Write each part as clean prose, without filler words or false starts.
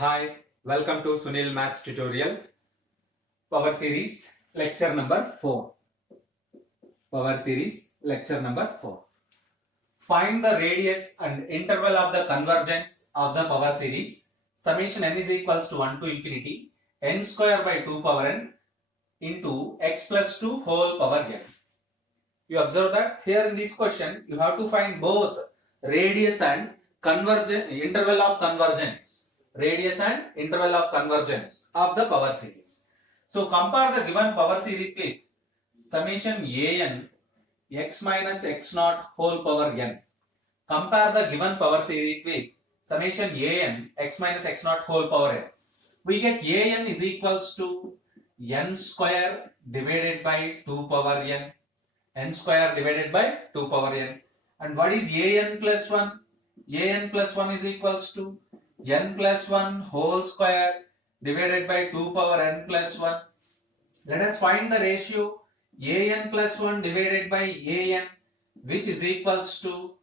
Hi, welcome to Sunil Maths tutorial. Power series lecture number 4. Power series lecture number 4. Find the radius and interval of the convergence of the power series. Summation n is equals to 1 to infinity n square by 2 power n into x plus 2 whole power n. You observe that here in this question you have to find both radius and interval of convergence. Radius and interval of convergence of the power series. So compare the given power series with summation an x minus x naught whole power n. Compare the given power series with summation an x minus x naught whole power n. We get an is equals to n square divided by 2 power n. N square divided by 2 power n. And what is an plus 1? An plus 1 is equals to n plus 1 whole square divided by 2 power n plus 1. Let us find the ratio an plus 1 divided by an, which is equals to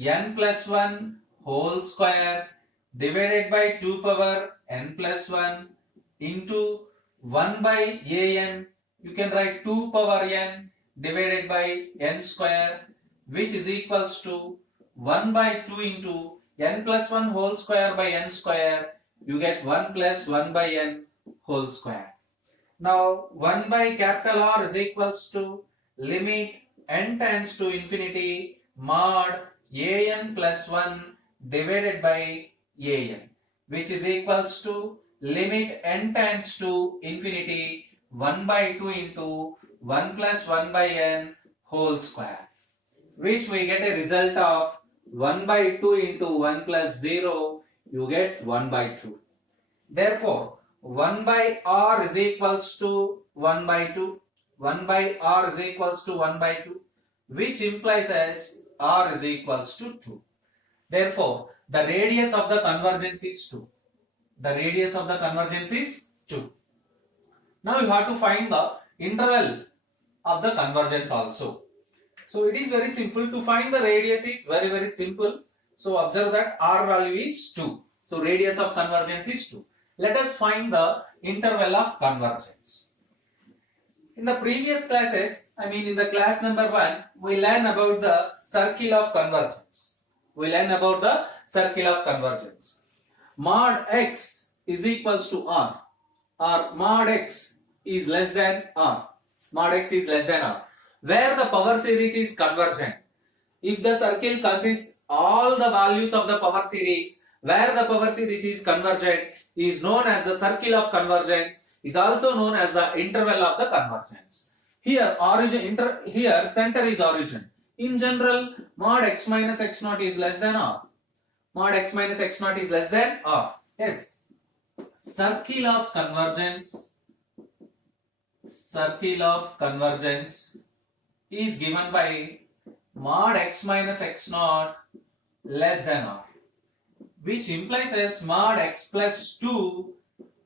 n plus 1 whole square divided by 2 power n plus 1 into 1 by an. You can write 2 power n divided by n square, which is equals to 1 by 2 into n plus 1 whole square by n square. You get 1 plus 1 by n whole square. Now 1 by capital R is equals to limit n tends to infinity mod an plus 1 divided by an, which is equals to limit n tends to infinity 1 by 2 into 1 plus 1 by n whole square, which we get a result of 1 by 2 into 1 plus 0, you get 1 by 2. Therefore, 1 by r is equals to 1 by 2. 1 by r is equals to 1 by 2, which implies as r is equals to 2. Therefore, the radius of the convergence is 2. The radius of the convergence is 2. Now you have to find the interval of the convergence also. So it is very simple to find the radius is very simple. So observe that r value is 2. So radius of convergence is 2. Let us find the interval of convergence. In the previous classes, in the class number 1, we learn about the circle of convergence. Mod x is equals to r, or mod x is less than r. Mod x is less than r, where the power series is convergent. If the circle consists all the values of the power series, where the power series is convergent, is known as the circle of convergence, is also known as the interval of the convergence. Here center is origin. In general, mod x minus x naught is less than r. Mod x minus x naught is less than r. Yes. Circle of convergence is given by mod x minus x naught less than r, which implies as mod x plus 2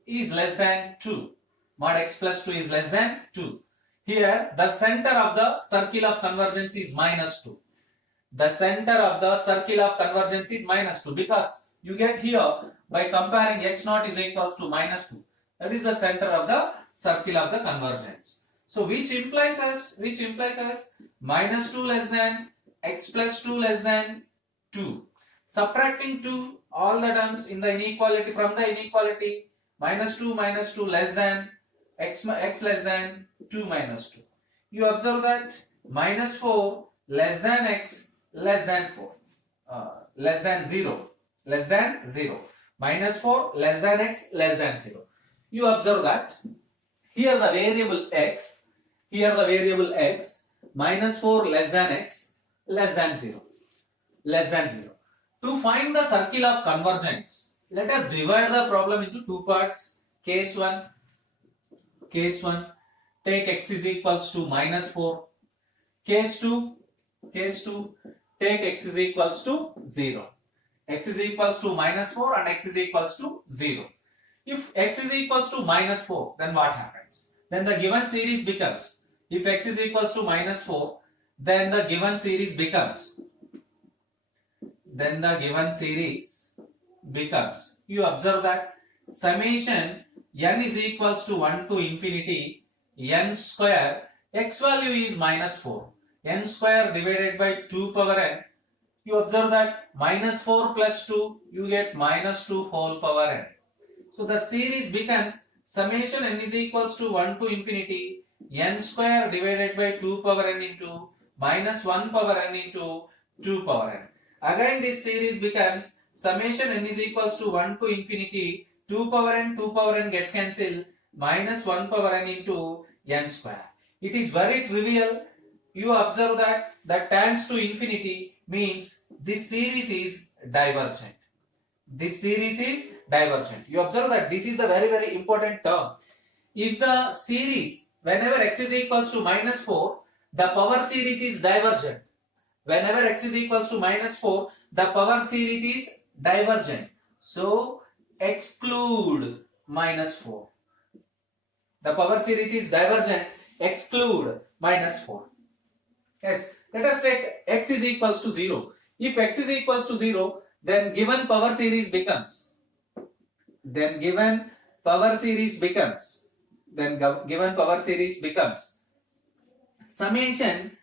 is less than 2. Mod x plus 2 is less than 2. Here the center of the circle of convergence is minus 2. The center of the circle of convergence is minus 2, because you get here by comparing x naught is equals to minus 2. That is the center of the circle of the convergence. So which implies as minus 2 less than x plus 2 less than 2. Subtracting 2 all the terms in the inequality, from the inequality, minus 2 less than x less than 2 minus 2. You observe that minus 4 less than x less than 4, less than 0. Minus 4 less than x less than 0. You observe that here the variable x, minus 4 less than x less than 0. To find the circle of convergence, let us divide the problem into two parts. Case 1, take x is equals to minus 4. Case 2, take x is equals to 0. X is equals to minus 4 and x is equals to 0. If x is equals to minus 4, then what happens? Then the given series becomes, if x is equals to minus 4, then the given series becomes becomes, you observe that summation n is equals to 1 to infinity n square, x value is minus 4, n square divided by 2 power n, you observe that minus 4 plus 2, you get minus 2 whole power n. So the series becomes summation n is equals to 1 to infinity n square divided by 2 power n into minus 1 power n into 2 power n. Again this series becomes summation n is equals to 1 to infinity 2 power n get cancelled minus 1 power n into n square. It is very trivial. You observe that tends to infinity means this series is divergent. This series is divergent. You observe that this is the very important term. If the series, whenever x is equals to minus 4, the power series is divergent. Whenever x is equals to minus 4, the power series is divergent. So, exclude minus 4. The power series is divergent, exclude minus 4. Yes, let us take x is equals to 0. If x is equals to 0, then given power series becomes, summation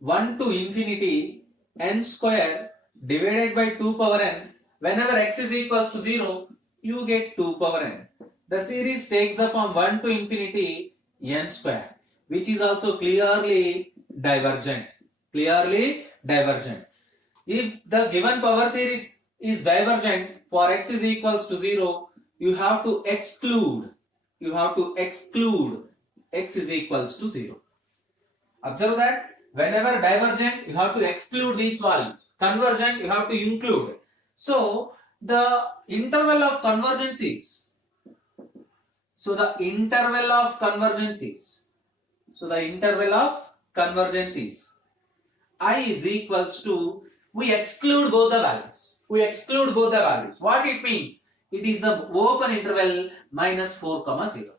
1 to infinity n square divided by 2 power n. Whenever x is equals to 0, you get 2 power n. The series takes the form 1 to infinity n square, which is also clearly divergent. If the given power series is divergent for x is equals to 0, you have to exclude x is equals to 0. Observe that whenever divergent, you have to exclude these values. Convergent, you have to include. So the interval of convergences. I is equals to, we exclude both the values. What it means? It is the open interval minus 4 comma 0.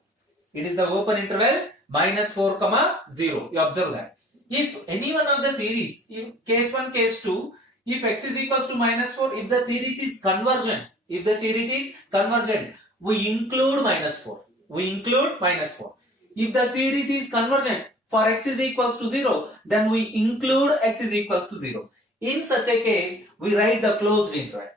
It is the open interval minus 4 comma 0. You observe that. If any one of the series, in case 1, case 2, if x is equals to minus 4, if the series is convergent, we include minus 4. If the series is convergent for x is equals to 0, then we include x is equals to 0. In such a case, we write the closed interval.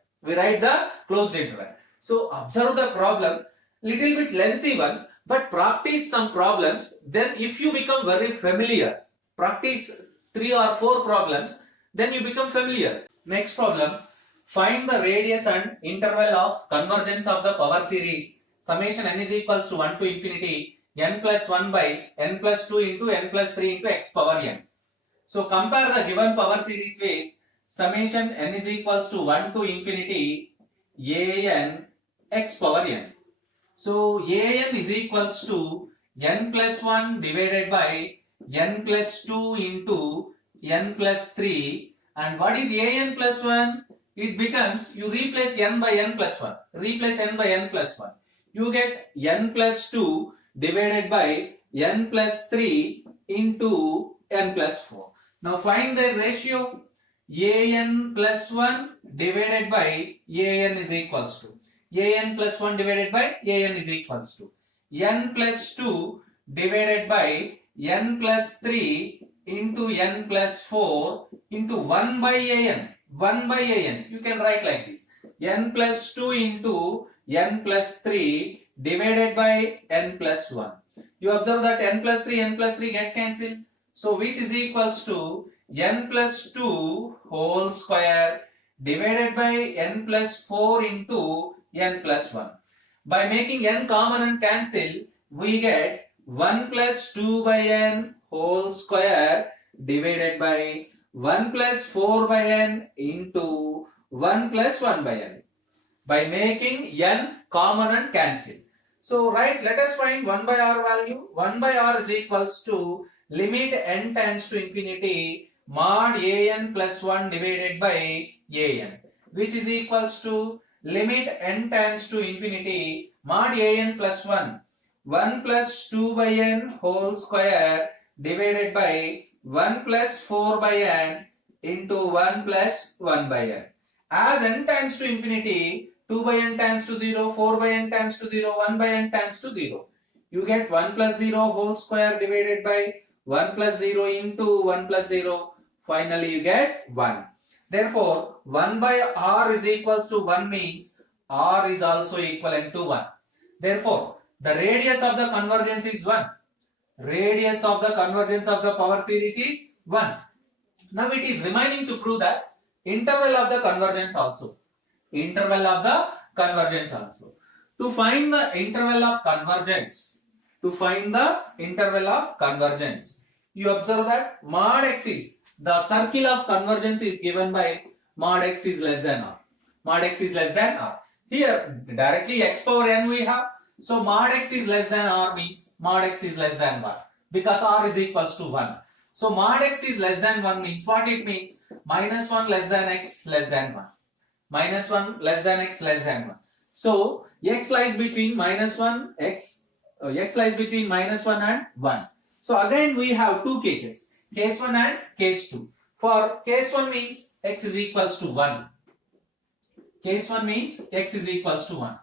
So observe the problem, little bit lengthy one, but practice some problems. Then if you become very familiar, practice 3 or 4 problems, then you become familiar. Next problem, find the radius and interval of convergence of the power series summation n is equals to 1 to infinity n plus 1 by n plus 2 into n plus 3 into x power n. So compare the given power series with summation n is equals to 1 to infinity an x power n. So an is equals to n plus 1 divided by n plus 2 into n plus 3. And what is an plus 1? It becomes, you replace n by n plus 1. You get n plus 2 divided by n plus 3 into n plus 4. Now find the ratio. An plus 1 divided by an is equals to, n plus 2 divided by n plus 3 into n plus 4 into 1 by an. You can write like this. N plus 2 into n plus 3 divided by n plus 1. You observe that n plus 3 get cancelled. So which is equals to n plus 2 whole square divided by n plus 4 into n plus 1. By making n common and cancel, we get 1 plus 2 by n whole square divided by 1 plus 4 by n into 1 plus 1 by n. By making n common and cancel. So let us find 1 by r value. 1 by r is equals to limit n tends to infinity mod an plus 1 divided by an, which is equals to limit n tends to infinity mod an plus 1 plus 2 by n whole square divided by 1 plus 4 by n into 1 plus 1 by n. As n tends to infinity, 2 by n tends to 0, 4 by n tends to 0, 1 by n tends to 0. You get 1 plus 0 whole square divided by 1 plus 0 into 1 plus 0. Finally you get 1. Therefore, 1 by r is equals to 1 means r is also equivalent to 1. Therefore, the radius of the convergence is 1. Radius of the convergence of the power series is 1. Now it is remaining to prove that interval of the convergence also. Interval of the convergence also. To find the interval of convergence, you observe that mod x is, the circle of convergence is given by mod x is less than r. Mod x is less than r. Here directly x power n we have. So mod x is less than r means mod x is less than 1 because r is equals to 1. So mod x is less than 1 means what it means? Minus 1 less than x less than 1. Minus 1 less than x less than 1. So x lies between minus 1 x lies between minus 1 and 1. So again we have two cases, case 1 and case 2. For case 1 means x is equals to 1. Case 1 means x is equals to 1.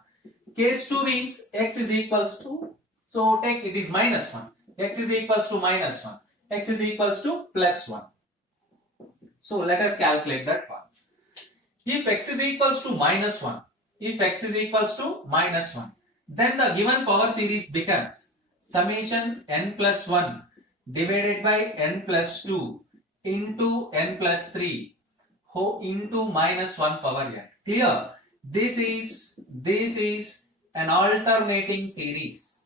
Case 2 means x is equals to, so take it is minus 1. X is equals to minus 1. X is equals to plus 1. So let us calculate that part. If x is equals to minus 1, then the given power series becomes summation n plus 1 divided by n plus 2 into n plus 3 into minus 1 power n. Clear? This is an alternating series.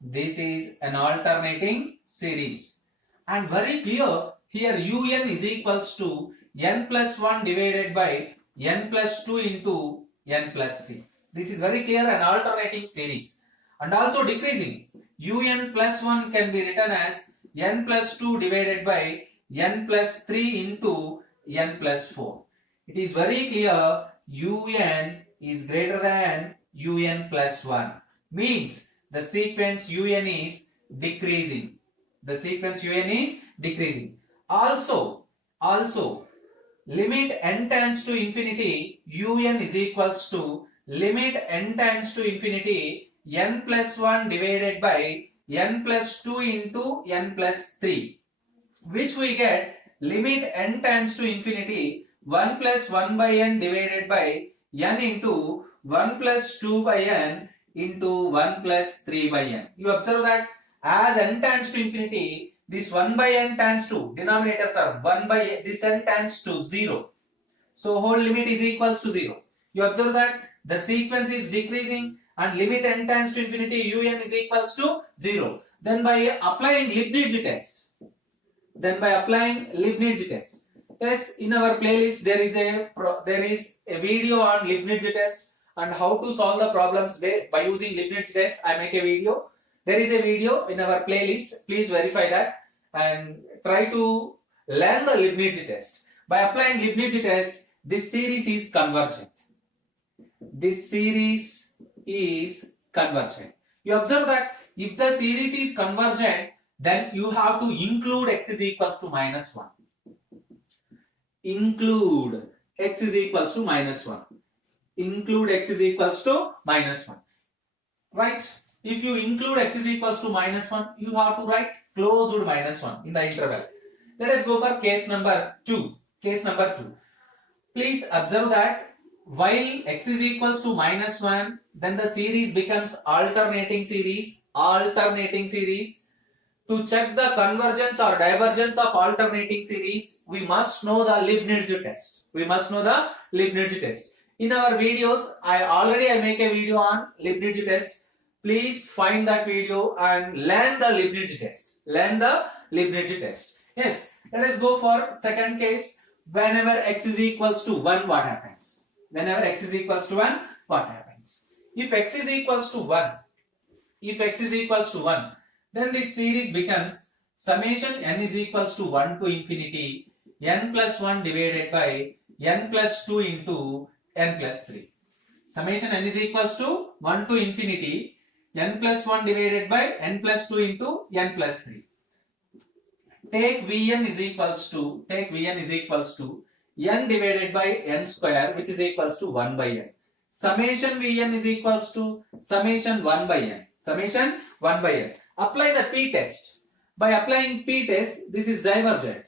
This is an alternating series. And very clear, here un is equals to n plus 1 divided by n plus 2 into n plus 3. This is very clear, an alternating series. And also decreasing. Un plus 1 can be written as n plus 2 divided by n plus 3 into n plus 4. It is very clear un is greater than un plus 1. Means the sequence un is decreasing. The sequence un is decreasing. Also, limit n tends to infinity, un is equals to limit n tends to infinity n plus 1 divided by n plus 2 into n plus 3, which we get limit n tends to infinity 1 plus 1 by n divided by n into 1 plus 2 by n into 1 plus 3 by n. You observe that as n tends to infinity, this 1 by n tends to, denominator term, 1 by this n tends to 0. So whole limit is equals to 0. You observe that the sequence is decreasing and limit n tends to infinity un is equals to 0. Then by applying Leibniz test, yes, in our playlist there is a video on Leibniz test and how to solve the problems by using Leibniz test. I make a video. There is a video in our playlist. Please verify that and try to learn the Leibniz test. By applying Leibniz test, this series is convergent. This series is convergent. You observe that if the series is convergent, then you have to include x is equals to minus 1. Include x is equals to minus 1. Include x is equals to minus 1. Right? If you include x is equals to minus 1, you have to write closed minus 1 in the interval. Let us go for case number 2. Case number 2. Please observe that while x is equals to minus 1, then the series becomes alternating series. To check the convergence or divergence of alternating series, we must know the Leibniz test. In our videos, I make a video on Leibniz test. Please find that video and learn the Leibniz test. Yes, let us go for second case. Whenever x is equals to 1, what happens? If x is equals to 1, then this series becomes summation n is equals to 1 to infinity n plus 1 divided by n plus 2 into n plus 3. Summation n is equals to 1 to infinity n plus 1 divided by n plus 2 into n plus 3. Take Vn is equals to n divided by n square, which is equals to 1 by n. summation Vn is equals to summation 1 by n. Summation 1 by n. Apply the p test. By applying p test, this is divergent.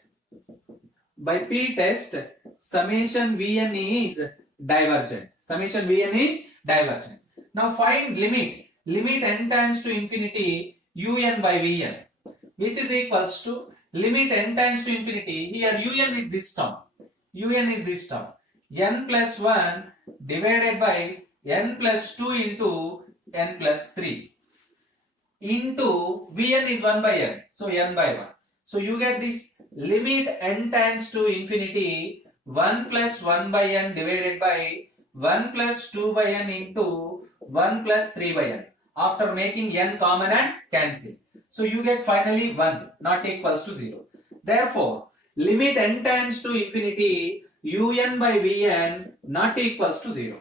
By p test, summation Vn is divergent. Summation Vn is divergent. Now find limit. Limit n tends to infinity un by Vn, which is equals to limit n tends to infinity. Here un is this term. Un is this term. N plus 1 divided by n plus 2 into n plus 3 into Vn is 1 by n. So n by 1. So you get this limit n tends to infinity 1 plus 1 by n divided by 1 plus 2 by n into 1 plus 3 by n. After making n common and cancel. So you get finally 1 not equals to 0. Therefore, limit n tends to infinity un by Vn not equals to 0.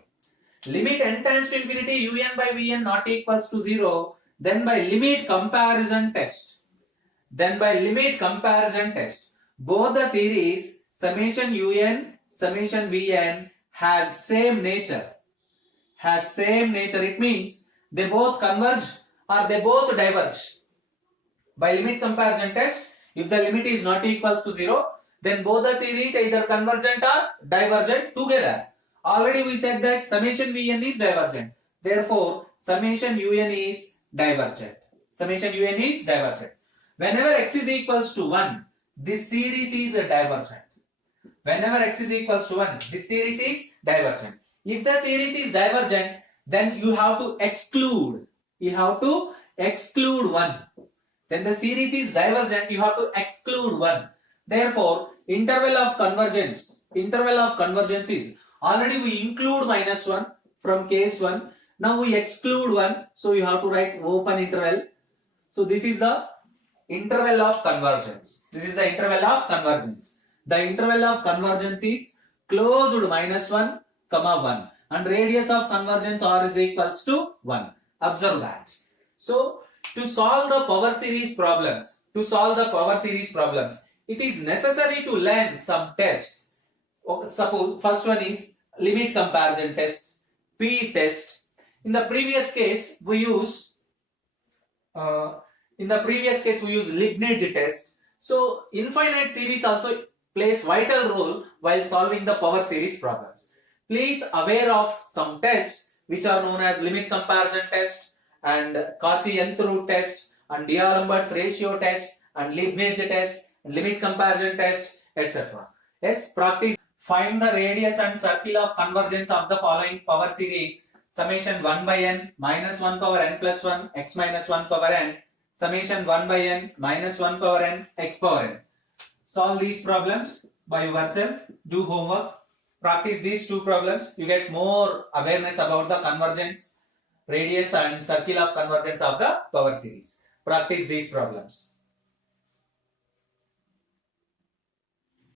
Limit n tends to infinity un by Vn not equals to 0. Then by limit comparison test. Both the series summation un, summation Vn has same nature. It means they both converge or they both diverge. By limit comparison test, if the limit is not equals to 0, then both the series either convergent or divergent together. Already we said that summation Vn is divergent. Therefore, summation un is divergent. Whenever x is equals to 1, this series is divergent. If the series is divergent, then you have to exclude. One. Then the series is divergent, you have to exclude one. Therefore, interval of convergence is already we include minus 1 from case 1. Now we exclude 1, so you have to write open interval. So this is the interval of convergence. The interval of convergence is closed minus 1, 1 and radius of convergence r is equals to 1. Observe that. So to solve the power series problems, it is necessary to learn some tests. Suppose first one is limit comparison test, p test. In the previous case we use Leibniz test. So infinite series also plays vital role while solving the power series problems. Please aware of some tests which are known as limit comparison test and Cauchy nth root test and D'Alembert's ratio test and Leibniz test, limit comparison test, etc. Yes, practice. Find the radius and circle of convergence of the following power series: summation 1 by n minus 1 power n plus 1 x minus 1 power n, summation 1 by n minus 1 power n x power n. Solve these problems by yourself. Do homework. Practice these two problems. You get more awareness about the convergence, radius and circle of convergence of the power series. Practice these problems.